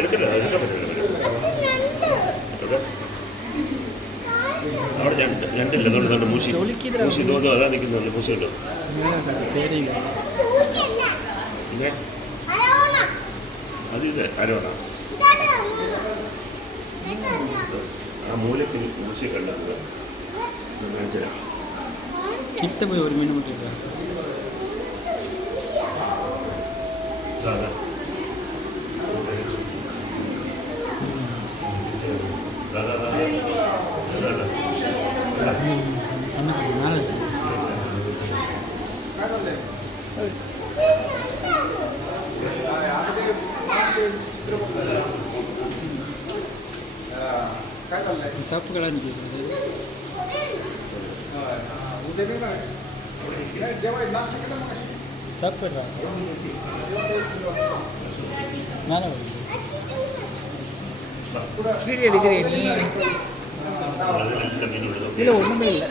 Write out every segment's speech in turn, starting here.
എടുത്തില്ല എടുക്കാൻ പറ്റില്ല അവിടെ ഞണ്ടില്ല അതുകൊണ്ട് മൂശി മൂശി തോന്നും അതാ നിൽക്കുന്നുണ്ട് മൂശിയുണ്ടോ പിന്നെ അത് ഇത് അരോണ ആ മൂലക്ക് മൂശി കണ്ടത് கிட்ட போய் ஒரு மீன் மட்டும் இருக்கா சாப்பு கடை சாப்பிட்றா நானே வீடியோ எடுக்கிறேன் நீ இதில் ஒன்றுமே இல்லை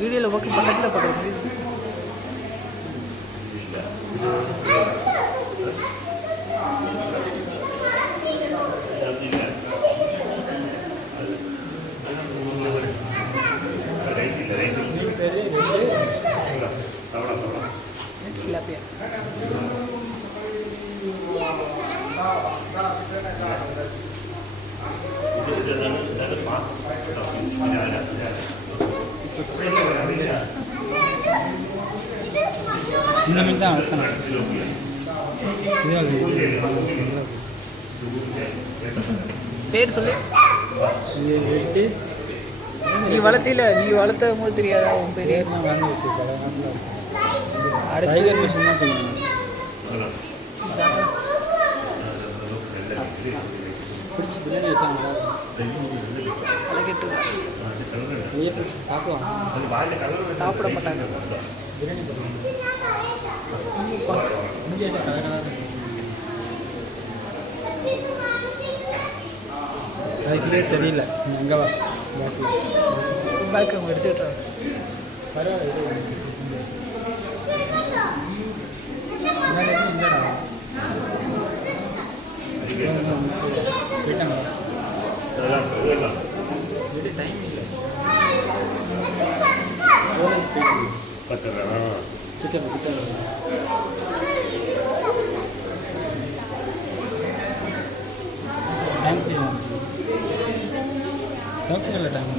வீடியோவில் பார்க்க பக்கத்தில் பார்க்குற tilapia. இந்த மீன் தான் வளர்த்தணும். பேர் சொல்லு. நீ வளர்த்தில நீ வளர்த்த போது தெரியாதா உன் பேர் நான் வாங்கி வச்சிருக்கேன். டைகர் மிஷின் தான் சொல்லுவாங்க. பிடிச்சி பின்னாடி வச்சாங்க சாப்பிடுவாங்க சாப்பிட மாட்டாங்க. அதுக்குள்ளே தெரியல எங்கே வா பேக் அவங்க எடுத்துக்கிட்டாங்க. பரவாயில்ல சாப்பிடல டைம்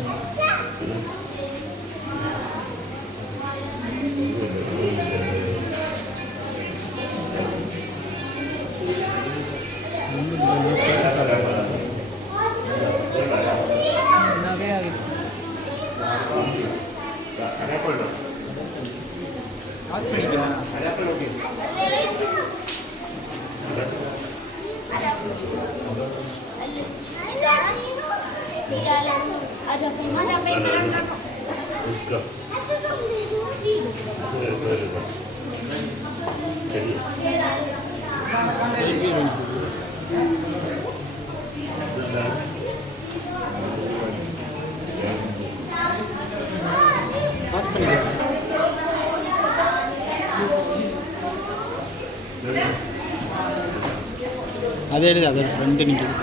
அதே எடுத்து அதோட ஃப்ரெண்டு நிற்கிது.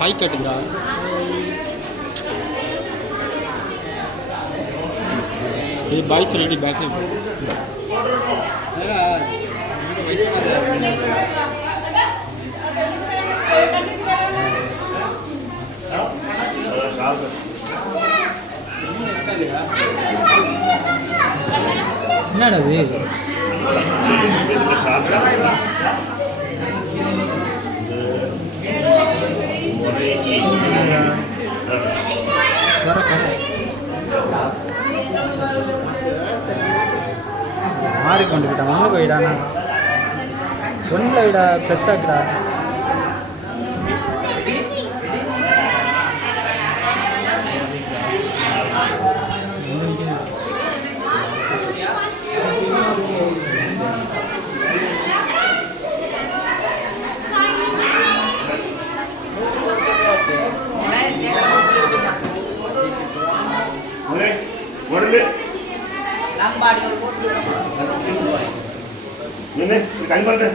ஹாய் காட்டுக்கிறா. இது பாய் சொல்லிட்டு பேக்கில் என்னடா மாறிக்கொண்டுக்கிட்டேன். ஒன்று போயிடாண்ணா ஒன்றில் விடா பெருசாக்குடா. அம்பாடி ஒரு போட்டு கை பாட்டு